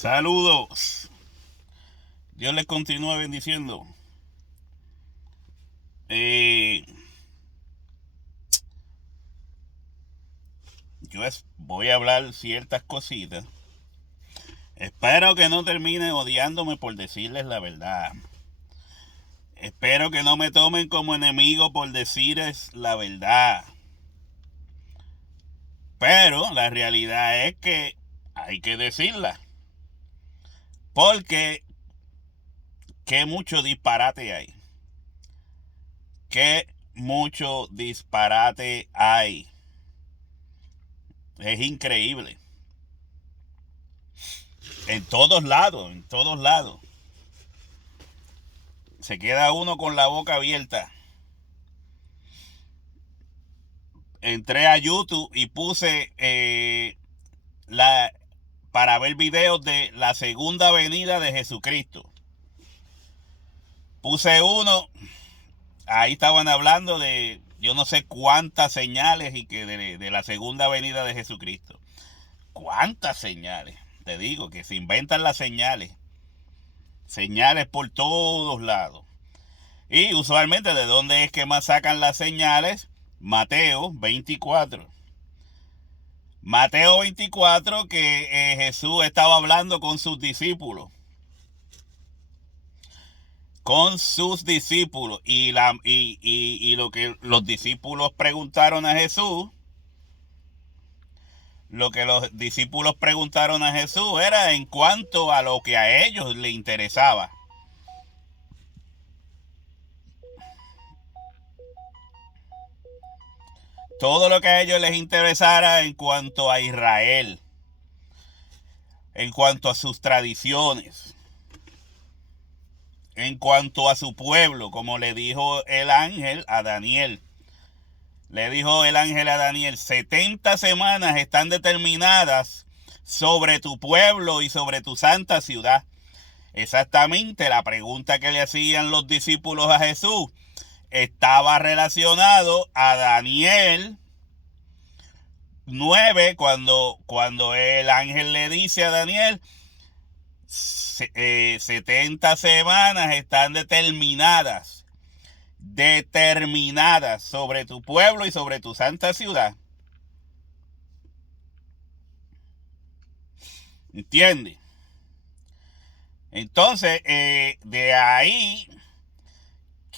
Saludos. Dios les continúe bendiciendo. Voy a hablar ciertas cositas. Espero que no terminen odiándome por decirles la verdad. Espero que no me tomen como enemigo por decirles la verdad. Pero la realidad es que hay que decirla. Porque qué mucho disparate hay. Qué mucho disparate hay. Es increíble. En todos lados. Se queda uno con la boca abierta. Entré a YouTube y puse para ver videos de la segunda venida de Jesucristo. Puse uno, ahí estaban hablando de yo no sé cuántas señales y que de la segunda venida de Jesucristo. ¿Cuántas señales? Te digo que se inventan las señales. Señales por todos lados. Y usualmente, ¿de dónde es que más sacan las señales? Mateo 24. Mateo 24, que Jesús estaba hablando con sus discípulos. Y lo que los discípulos preguntaron a Jesús, era en cuanto a lo que a ellos les interesaba. Todo lo que a ellos les interesara en cuanto a Israel, en cuanto a sus tradiciones, en cuanto a su pueblo, como le dijo el ángel a Daniel. 70 semanas están determinadas sobre tu pueblo y sobre tu santa ciudad. Exactamente la pregunta que le hacían los discípulos a Jesús estaba relacionado a Daniel 9, cuando el ángel le dice a Daniel 70 semanas están determinadas sobre tu pueblo y sobre tu santa ciudad. ¿Entiendes? Entonces, de ahí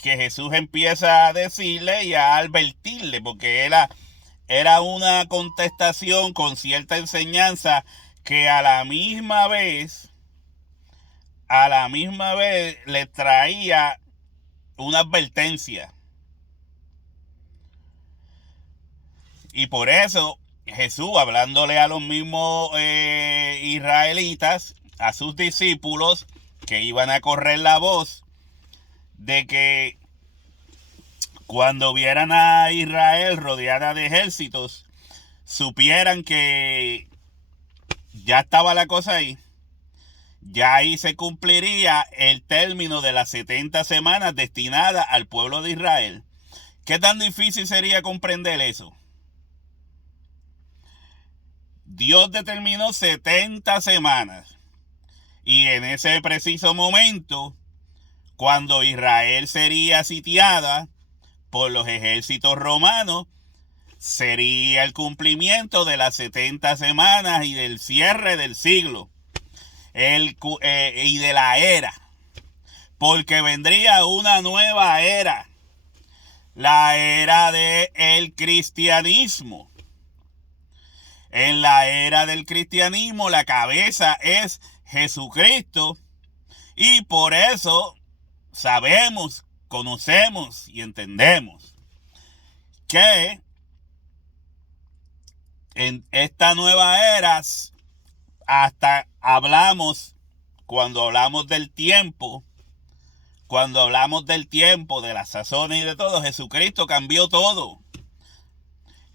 que Jesús empieza a decirle y a advertirle, porque era una contestación con cierta enseñanza que a la misma vez le traía una advertencia. Y por eso Jesús, hablándole a los mismos israelitas, a sus discípulos que iban a correr la voz de que cuando vieran a Israel rodeada de ejércitos, supieran que ya estaba la cosa ahí. Ya ahí se cumpliría el término de las 70 semanas destinadas al pueblo de Israel. ¿Qué tan difícil sería comprender eso? Dios determinó 70 semanas. Y en ese preciso momento, cuando Israel sería sitiada por los ejércitos romanos, sería el cumplimiento de las 70 semanas y del cierre del siglo y de la era, porque vendría una nueva era, la era del cristianismo. En la era del cristianismo la cabeza es Jesucristo, y por eso sabemos, conocemos y entendemos que en esta nueva era, hasta cuando hablamos del tiempo, de las sazones y de todo, Jesucristo cambió todo.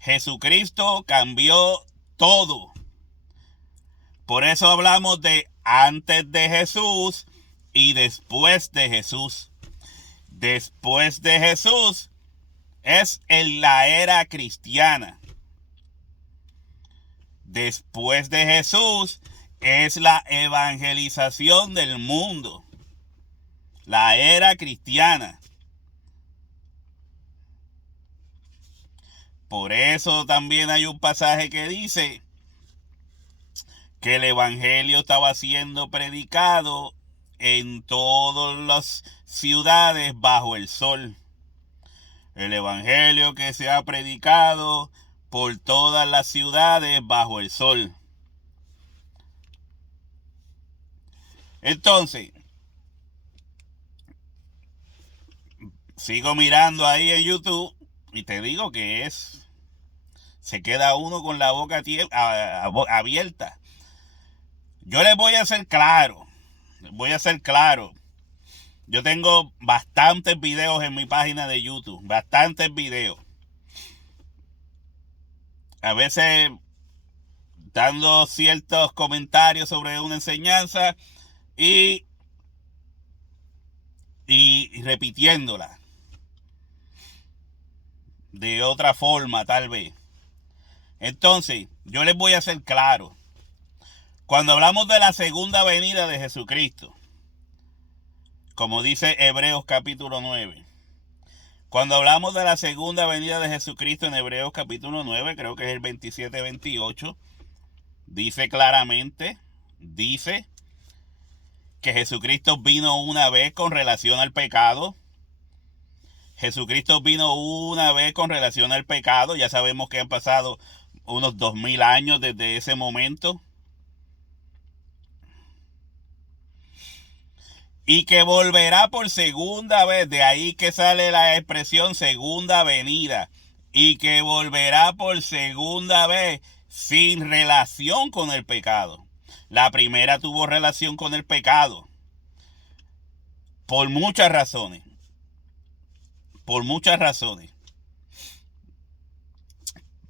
Jesucristo cambió todo. Por eso hablamos de antes de Jesús y después de Jesús. Después de Jesús es en la era cristiana. Después de Jesús es la evangelización del mundo, la era cristiana. Por eso también hay un pasaje que dice que el evangelio estaba siendo predicado en todas las ciudades bajo el sol. El evangelio que se ha predicado por todas las ciudades bajo el sol. Entonces, sigo mirando ahí en YouTube y te digo que se queda uno con la boca abierta. Yo les voy a ser claro. Yo tengo bastantes videos en mi página de YouTube. Bastantes videos. A veces dando ciertos comentarios sobre una enseñanza y repitiéndola de otra forma, tal vez. Entonces, yo les voy a ser claro. Cuando hablamos de la segunda venida de Jesucristo, como dice Hebreos capítulo 9, cuando hablamos de la segunda venida de Jesucristo en Hebreos capítulo 9, creo que es el 27-28, dice claramente, que Jesucristo vino una vez con relación al pecado. Jesucristo vino una vez con relación al pecado. Ya sabemos que han pasado unos 2000 años desde ese momento. Y que volverá por segunda vez. De ahí que sale la expresión segunda venida. Y que volverá por segunda vez sin relación con el pecado. La primera tuvo relación con el pecado. Por muchas razones.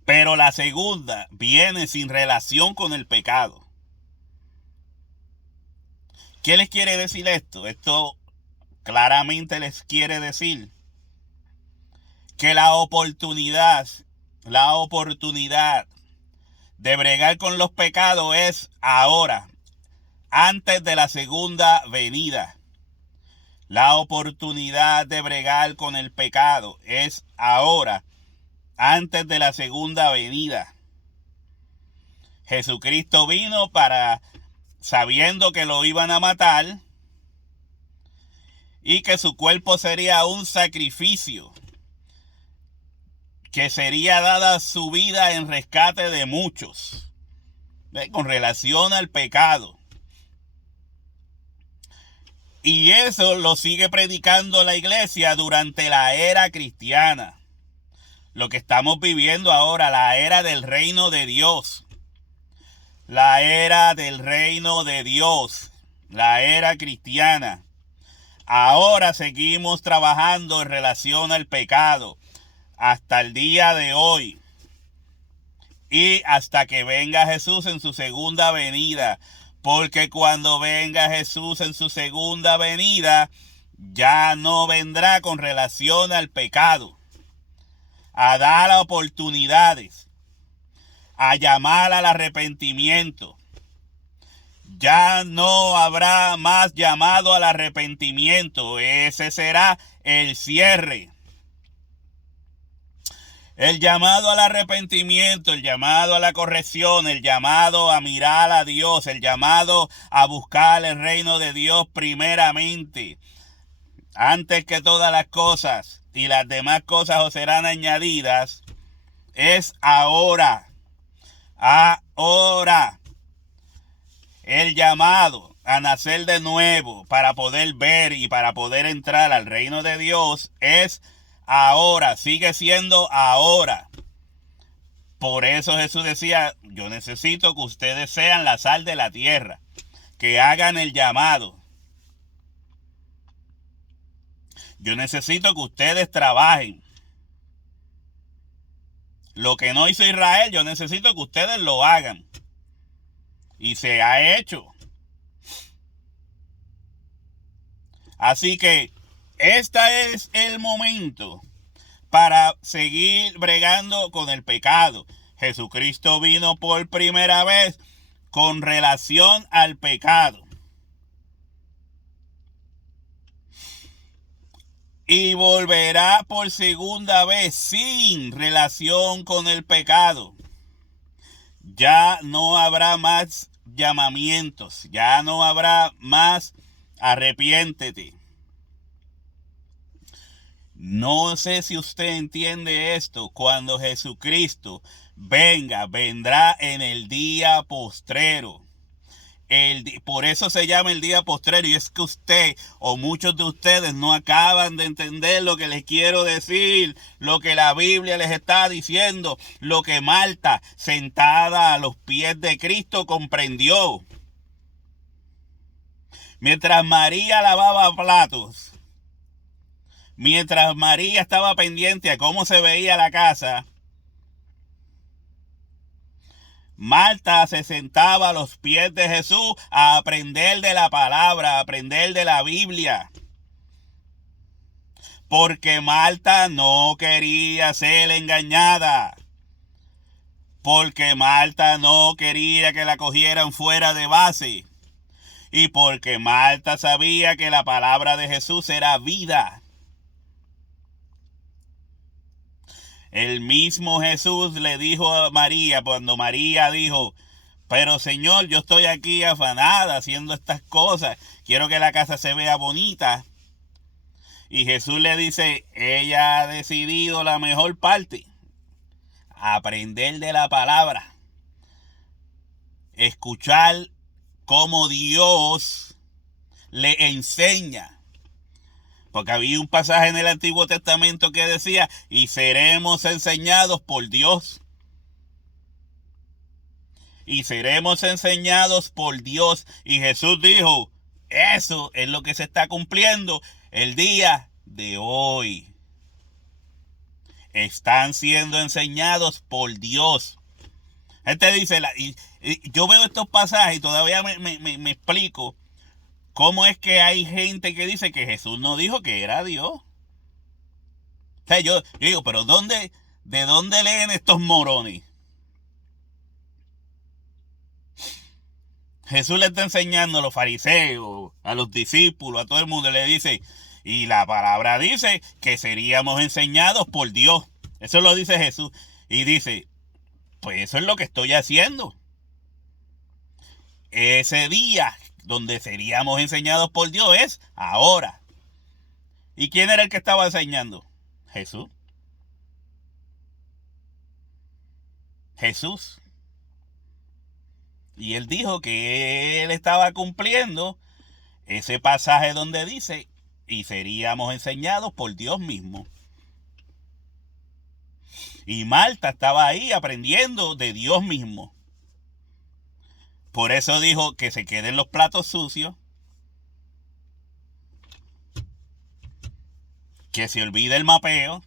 Pero la segunda viene sin relación con el pecado. ¿Qué les quiere decir esto? Esto claramente les quiere decir que la oportunidad de bregar con los pecados es ahora, antes de la segunda venida. La oportunidad de bregar con el pecado es ahora, antes de la segunda venida. Jesucristo vino sabiendo que lo iban a matar y que su cuerpo sería un sacrificio, que sería dada su vida en rescate de muchos, con relación al pecado. Y eso lo sigue predicando la iglesia durante la era cristiana. Lo que estamos viviendo ahora, la era del reino de Dios. La era del reino de Dios. La era cristiana. Ahora seguimos trabajando en relación al pecado. Hasta el día de hoy. Y hasta que venga Jesús en su segunda venida. Porque cuando venga Jesús en su segunda venida, ya no vendrá con relación al pecado, a dar oportunidades, a llamar al arrepentimiento. Ya no habrá más llamado al arrepentimiento. Ese será el cierre. El llamado al arrepentimiento, el llamado a la corrección, el llamado a mirar a Dios, el llamado a buscar el reino de Dios primeramente, antes que todas las cosas, y las demás cosas os serán añadidas, es ahora. Ahora. El llamado a nacer de nuevo para poder ver y para poder entrar al reino de Dios es ahora, sigue siendo ahora. Por eso Jesús decía, yo necesito que ustedes sean la sal de la tierra, que hagan el llamado. Yo necesito que ustedes trabajen. Lo que no hizo Israel, yo necesito que ustedes lo hagan. Y se ha hecho. Así que este es el momento para seguir bregando con el pecado. Jesucristo vino por primera vez con relación al pecado. Y volverá por segunda vez sin relación con el pecado. Ya no habrá más llamamientos, ya no habrá más arrepiéntete. No sé si usted entiende esto. Cuando Jesucristo vendrá en el día postrero. Por eso se llama el día postrero, y es que usted o muchos de ustedes no acaban de entender lo que les quiero decir, lo que la Biblia les está diciendo, lo que Marta, sentada a los pies de Cristo, comprendió. Mientras María lavaba platos, mientras María estaba pendiente a cómo se veía la casa, Marta se sentaba a los pies de Jesús a aprender de la palabra, a aprender de la Biblia. Porque Marta no quería ser engañada. Porque Marta no quería que la cogieran fuera de base. Y porque Marta sabía que la palabra de Jesús era vida. El mismo Jesús le dijo a María, cuando María dijo: pero Señor, yo estoy aquí afanada haciendo estas cosas, quiero que la casa se vea bonita. Y Jesús le dice: ella ha decidido la mejor parte, aprender de la palabra, escuchar cómo Dios le enseña. Porque había un pasaje en el Antiguo Testamento que decía: y seremos enseñados por Dios. Y seremos enseñados por Dios. Y Jesús dijo: eso es lo que se está cumpliendo el día de hoy. Están siendo enseñados por Dios. Este dice, yo veo estos pasajes y todavía me explico cómo es que hay gente que dice que Jesús no dijo que era Dios. O sea, yo digo, pero ¿de dónde leen estos morones? Jesús le está enseñando a los fariseos, a los discípulos, a todo el mundo. Le dice, y la palabra dice que seríamos enseñados por Dios. Eso lo dice Jesús. Y dice, pues eso es lo que estoy haciendo. Ese día donde seríamos enseñados por Dios es ahora. ¿Y quién era el que estaba enseñando? Jesús. Jesús. Y él dijo que él estaba cumpliendo ese pasaje donde dice, y seríamos enseñados por Dios mismo. Y Marta estaba ahí aprendiendo de Dios mismo. Por eso dijo que se queden los platos sucios, que se olvide el mapeo.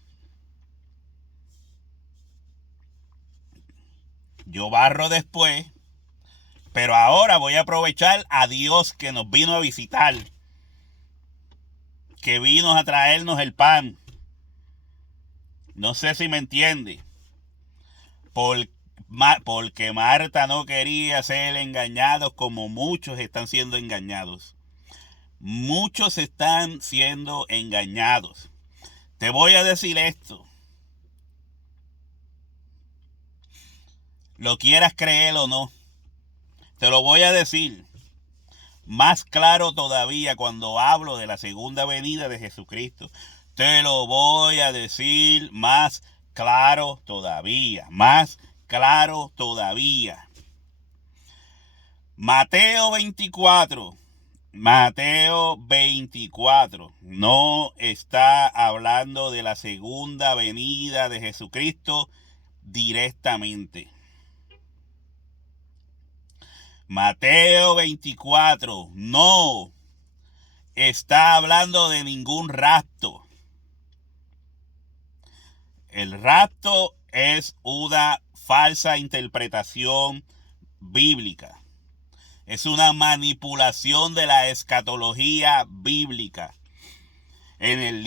Yo barro después, pero ahora voy a aprovechar a Dios que nos vino a visitar, que vino a traernos el pan. No sé si me entiende. Porque Marta no quería ser engañados como muchos están siendo engañados. Muchos están siendo engañados. Te voy a decir esto. Lo quieras creer o no, te lo voy a decir más claro todavía cuando hablo de la segunda venida de Jesucristo. Te lo voy a decir más claro todavía, más claro todavía. Mateo 24 no está hablando de la segunda venida de Jesucristo directamente. Mateo 24 no está hablando de ningún rapto. El rapto es una falsa interpretación bíblica. Es una manipulación de la escatología bíblica. En el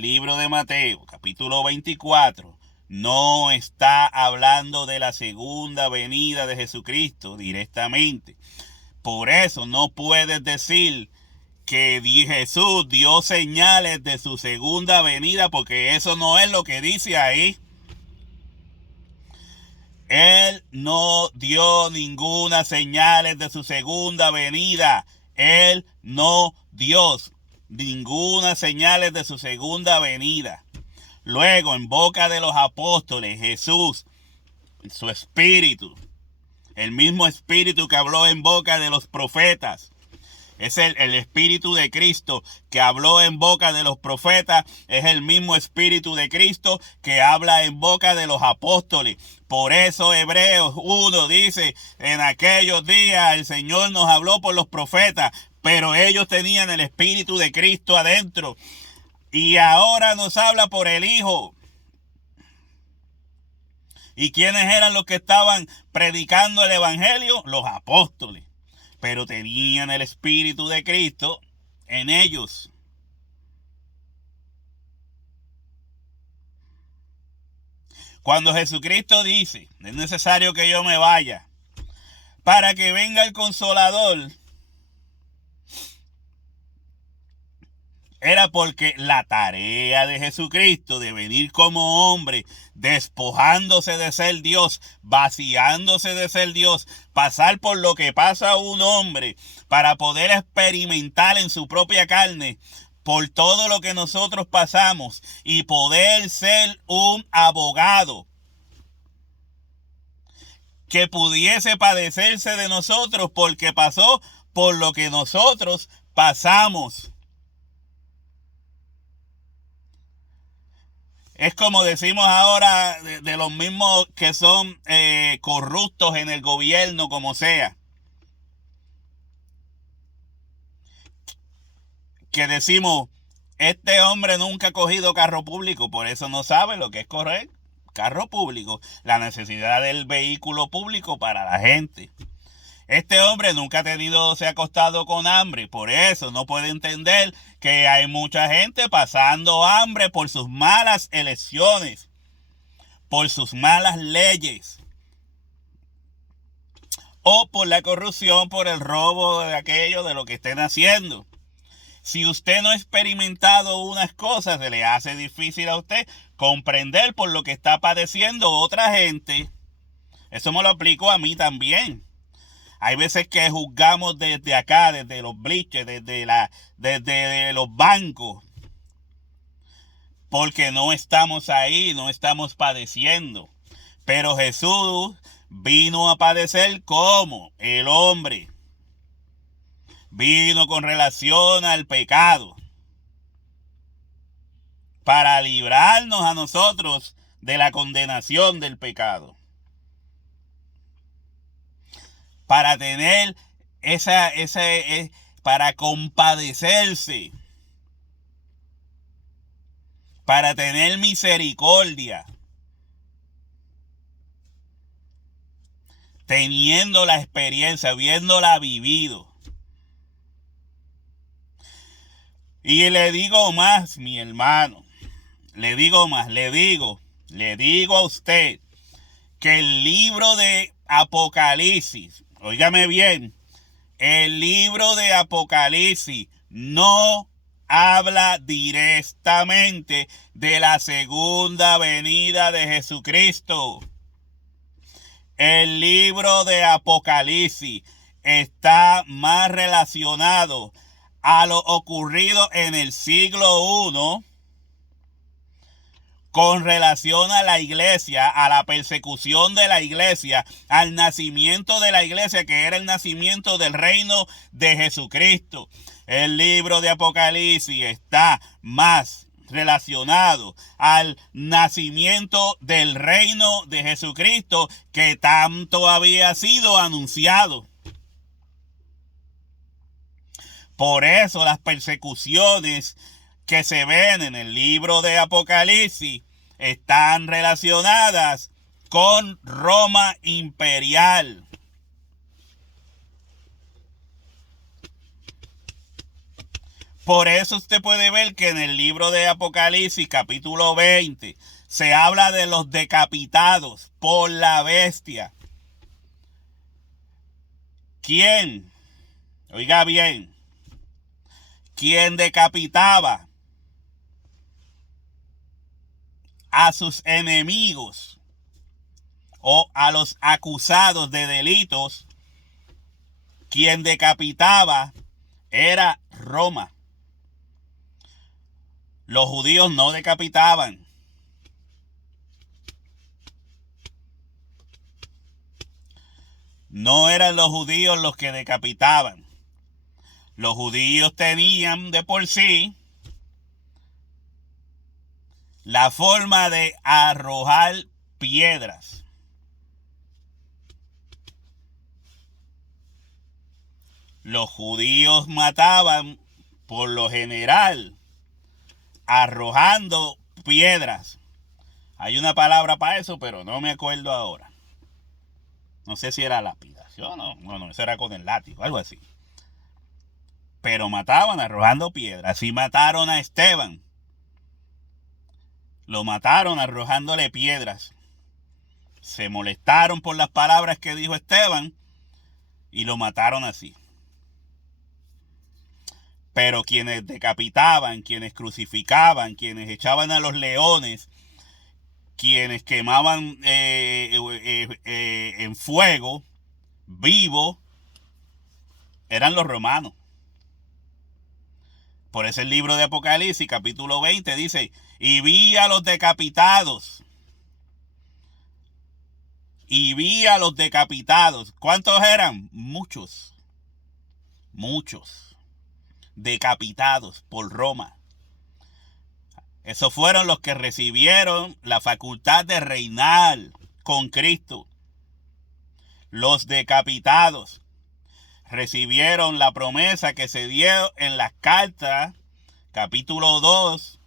libro de Mateo, capítulo 24, no está hablando de la segunda venida de Jesucristo directamente. Por eso no puedes decir que Jesús dio señales de su segunda venida, porque eso no es lo que dice ahí. Él no dio ninguna señales de su segunda venida. Él no dio ninguna señales de su segunda venida. Luego, en boca de los apóstoles, Jesús, su espíritu, el mismo espíritu que habló en boca de los profetas, es el espíritu de Cristo que habló en boca de los profetas, es el mismo espíritu de Cristo que habla en boca de los apóstoles. Por eso Hebreos 1 dice, en aquellos días el Señor nos habló por los profetas, pero ellos tenían el espíritu de Cristo adentro. Y ahora nos habla por el Hijo. ¿Y quiénes eran los que estaban predicando el evangelio? Los apóstoles. Pero tenían el espíritu de Cristo en ellos. Cuando Jesucristo dice, es necesario que yo me vaya para que venga el Consolador, era porque la tarea de Jesucristo de venir como hombre, despojándose de ser Dios, vaciándose de ser Dios, pasar por lo que pasa un hombre para poder experimentar en su propia carne por todo lo que nosotros pasamos y poder ser un abogado que pudiese padecerse de nosotros porque pasó por lo que nosotros pasamos. Es como decimos ahora de los mismos que son corruptos en el gobierno, como sea. Que decimos, este hombre nunca ha cogido carro público, por eso no sabe lo que es correr carro público, la necesidad del vehículo público para la gente. Este hombre nunca se ha acostado con hambre, por eso no puede entender que hay mucha gente pasando hambre por sus malas elecciones, por sus malas leyes, o por la corrupción, por el robo de aquello, de lo que estén haciendo. Si usted no ha experimentado unas cosas, se le hace difícil a usted comprender por lo que está padeciendo otra gente. Eso me lo aplico a mí también. Hay veces que juzgamos desde acá, desde los bleachers, desde los bancos, porque no estamos ahí, no estamos padeciendo. Pero Jesús vino a padecer como el hombre. Vino con relación al pecado para librarnos a nosotros de la condenación del pecado. Para tener para compadecerse, para tener misericordia, teniendo la experiencia, habiéndola vivido. Y le digo más, mi hermano, le digo a usted que el libro de Apocalipsis, óigame bien, el libro de Apocalipsis no habla directamente de la segunda venida de Jesucristo. El libro de Apocalipsis está más relacionado a lo ocurrido en el siglo I con relación a la iglesia, a la persecución de la iglesia, al nacimiento de la iglesia, que era el nacimiento del reino de Jesucristo. El libro de Apocalipsis está más relacionado al nacimiento del reino de Jesucristo que tanto había sido anunciado. Por eso las persecuciones que se ven en el libro de Apocalipsis están relacionadas con Roma imperial. Por eso usted puede ver que en el libro de Apocalipsis, capítulo 20, se habla de los decapitados por la bestia. ¿Quién? Oiga bien. ¿Quién decapitaba a sus enemigos o a los acusados de delitos? Quien decapitaba era Roma. Los judíos no decapitaban. No eran los judíos los que decapitaban. Los judíos tenían de por sí la forma de arrojar piedras. Los judíos mataban por lo general arrojando piedras. Hay una palabra para eso, pero no me acuerdo ahora. No sé si era lapidación o no, eso era con el látigo, algo así. Pero mataban arrojando piedras. Así mataron a Esteban. Lo mataron arrojándole piedras. Se molestaron por las palabras que dijo Esteban y lo mataron así. Pero quienes decapitaban, quienes crucificaban, quienes echaban a los leones, quienes quemaban en fuego vivo, eran los romanos. Por eso el libro de Apocalipsis, capítulo 20, dice, y vi a los decapitados. Y vi a los decapitados. ¿Cuántos eran? Muchos. Muchos. Decapitados por Roma. Esos fueron los que recibieron la facultad de reinar con Cristo. Los decapitados recibieron la promesa que se dio en las cartas, capítulo 2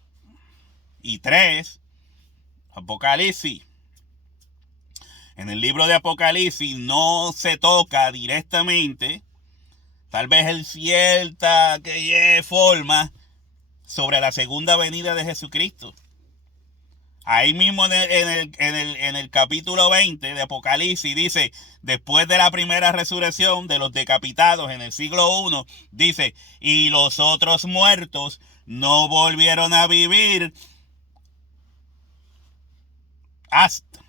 y 3, Apocalipsis. En el libro de Apocalipsis no se toca directamente, tal vez en cierta forma, sobre la segunda venida de Jesucristo. Ahí mismo en el capítulo 20 de Apocalipsis dice, después de la primera resurrección de los decapitados en el siglo I, dice, y los otros muertos no volvieron a vivir hasta.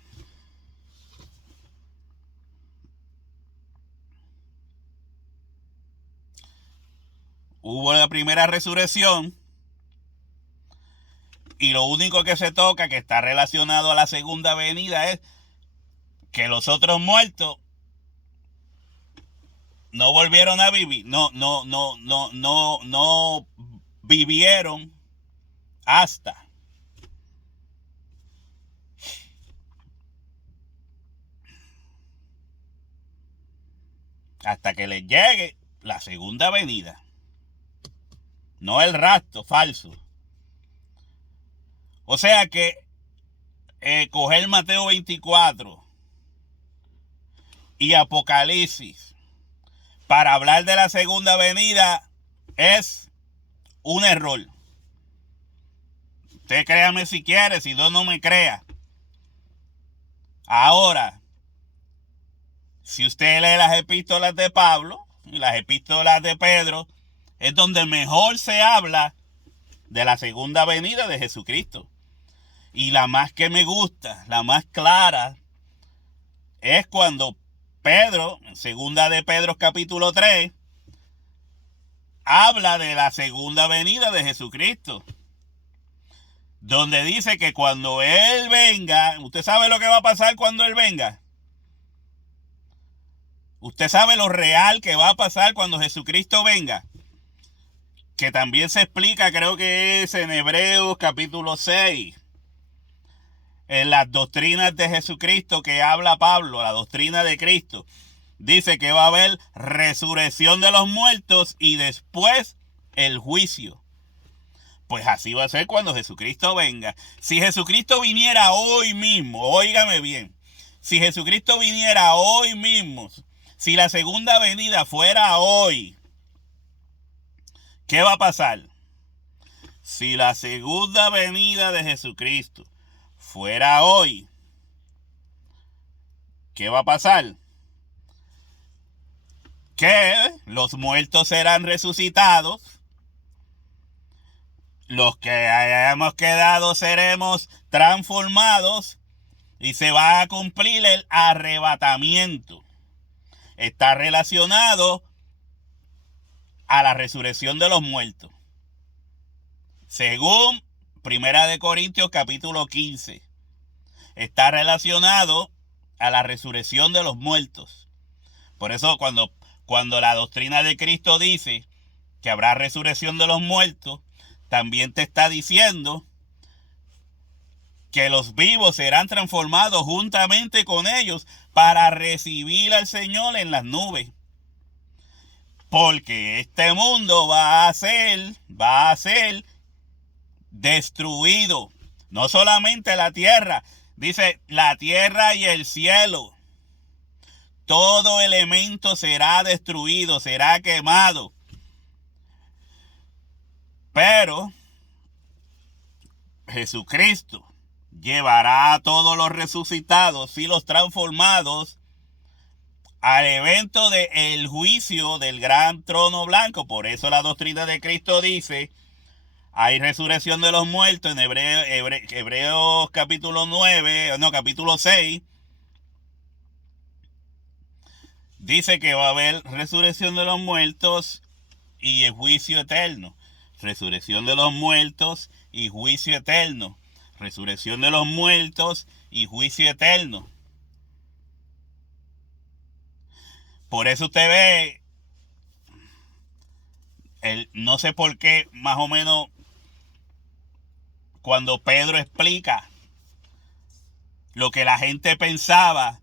Hubo la primera resurrección y lo único que se toca, que está relacionado a la segunda venida, es que los otros muertos no volvieron a vivir, no vivieron hasta que les llegue la segunda venida. No el rapto falso. O sea que coger Mateo 24 y Apocalipsis para hablar de la segunda venida es un error. Usted créame si quiere, si no me crea. Ahora, si usted lee las epístolas de Pablo y las epístolas de Pedro, es donde mejor se habla de la segunda venida de Jesucristo. Y la más que me gusta, la más clara, es cuando Pedro, en segunda de Pedro capítulo 3, habla de la segunda venida de Jesucristo. Donde dice que cuando Él venga, ¿usted sabe lo que va a pasar cuando Él venga? ¿Usted sabe lo real que va a pasar cuando Jesucristo venga? Que también se explica, creo que es en Hebreos capítulo 6. En las doctrinas de Jesucristo que habla Pablo, la doctrina de Cristo, dice que va a haber resurrección de los muertos y después el juicio. Pues así va a ser cuando Jesucristo venga. Si Jesucristo viniera hoy mismo, óigame bien, si Jesucristo viniera hoy mismo, si la segunda venida fuera hoy, ¿qué va a pasar? Si la segunda venida de Jesucristo fuera hoy, ¿qué va a pasar? Que los muertos serán resucitados, los que hayamos quedado seremos transformados y se va a cumplir el arrebatamiento. Está relacionado a la resurrección de los muertos. Según 1 Corintios capítulo 15, está relacionado a la resurrección de los muertos. Por eso cuando la doctrina de Cristo dice que habrá resurrección de los muertos, también te está diciendo que los vivos serán transformados juntamente con ellos para recibir al Señor en las nubes. Porque este mundo va a ser destruido. No solamente la tierra, dice la tierra y el cielo. Todo elemento será destruido, será quemado. Pero Jesucristo llevará a todos los resucitados y los transformados al evento del juicio del gran trono blanco. Por eso la doctrina de Cristo dice, hay resurrección de los muertos en Hebreos capítulo 6. Dice que va a haber resurrección de los muertos y el juicio eterno. Resurrección de los muertos y juicio eterno. Resurrección de los muertos y juicio eterno. Por eso usted ve, no sé por qué, más o menos, cuando Pedro explica lo que la gente pensaba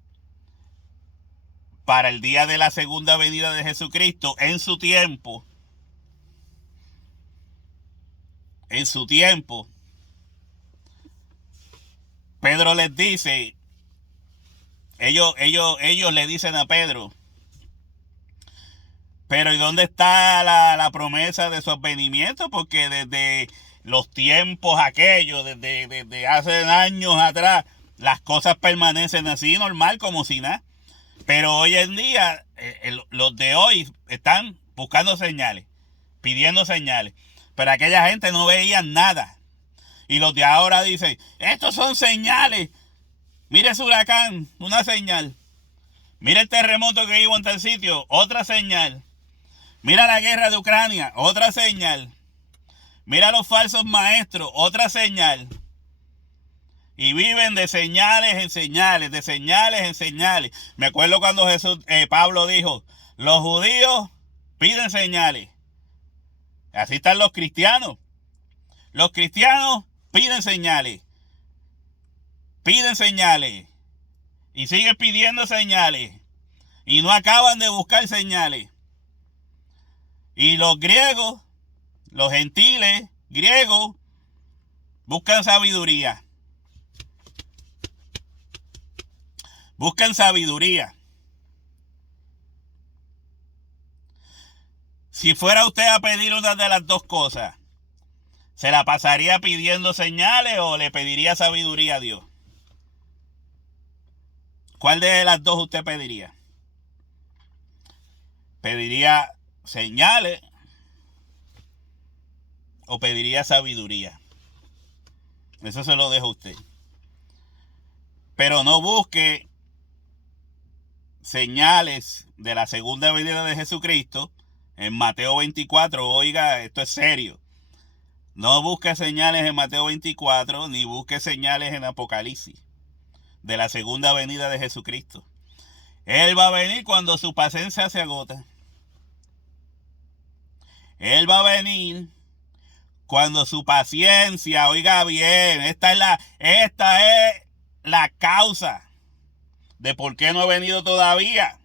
para el día de la segunda venida de Jesucristo, en su tiempo, Pedro les dice, ellos le dicen a Pedro, pero ¿y dónde está la promesa de su advenimiento? Porque desde los tiempos aquellos, desde hace años atrás, las cosas permanecen así, normal, como si nada. Pero hoy en día, los de hoy están buscando señales, pidiendo señales. Pero aquella gente no veía nada. Y los de ahora dicen, estos son señales. Mire ese huracán, una señal. Mira el terremoto que hubo en tal sitio, otra señal. Mira la guerra de Ucrania, otra señal. Mira los falsos maestros, otra señal. Y viven de señales en señales, de señales en señales. Me acuerdo cuando Pablo dijo, los judíos piden señales. Así están los cristianos. Los cristianos piden señales. Piden señales. Y siguen pidiendo señales. Y no acaban de buscar señales. Y los griegos, los gentiles griegos, buscan sabiduría. Buscan sabiduría. Si fuera usted a pedir una de las dos cosas, ¿se la pasaría pidiendo señales o le pediría sabiduría a Dios? ¿Cuál de las dos usted pediría? ¿Pediría señales o pediría sabiduría? Eso se lo dejo a usted. Pero no busque señales de la segunda venida de Jesucristo en Mateo 24. Oiga, esto es serio. No busque señales en Mateo 24 ni busque señales en Apocalipsis de la segunda venida de Jesucristo. Él va a venir cuando su paciencia se agota. Él va a venir cuando su paciencia, oiga bien, esta es la causa de por qué no ha venido todavía.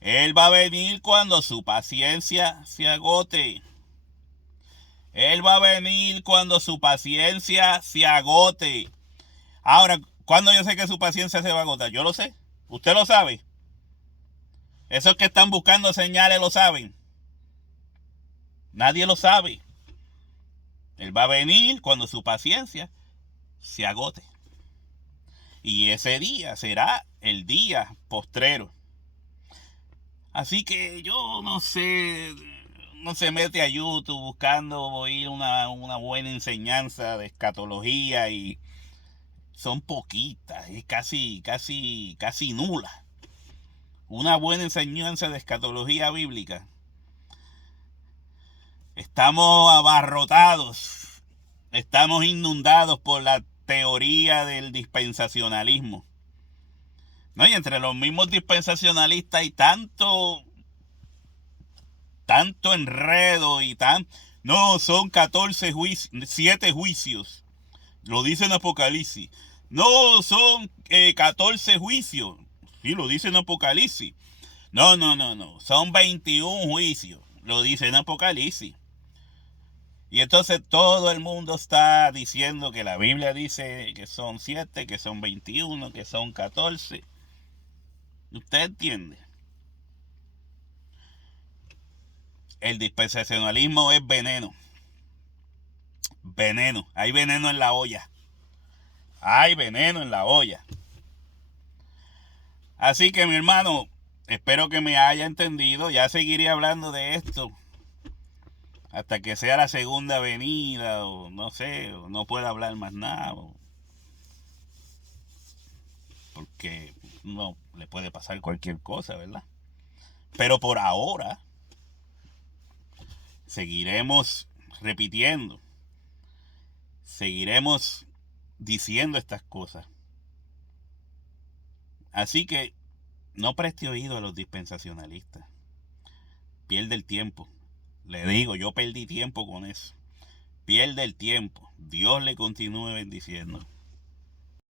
Él va a venir cuando su paciencia se agote. Él va a venir cuando su paciencia se agote. Ahora, ¿cuándo yo sé que su paciencia se va a agotar? Yo lo sé. ¿Usted lo sabe? Esos que están buscando señales lo saben. Nadie lo sabe. Él va a venir cuando su paciencia se agote. Y ese día será el día postrero. Así que yo no sé, no se mete a YouTube buscando oír una buena enseñanza de escatología y son poquitas, es casi nula. Una buena enseñanza de escatología bíblica. Estamos abarrotados, estamos inundados por la teoría del dispensacionalismo. ¿No? Y entre los mismos dispensacionalistas hay tanto enredo y no, son 14 juicios, 7 juicios. Lo dice en Apocalipsis. No, son 14 juicios. Sí, lo dice en Apocalipsis. No. Son 21 juicios. Lo dice en Apocalipsis. Y entonces todo el mundo está diciendo que la Biblia dice que son 7, que son 21, que son 14. ¿Usted entiende? El dispensacionalismo es veneno. Veneno. Hay veneno en la olla. Hay veneno en la olla. Así que mi hermano, espero que me haya entendido. Ya seguiré hablando de esto hasta que sea la segunda venida, o no sé, o no pueda hablar más nada, porque no le puede pasar cualquier cosa, ¿verdad? Pero por ahora seguiremos repitiendo, seguiremos diciendo estas cosas. Así que no preste oído a los dispensacionalistas. Pierde el tiempo. Le digo, yo perdí tiempo con eso. Pierde el tiempo. Dios le continúe bendiciendo.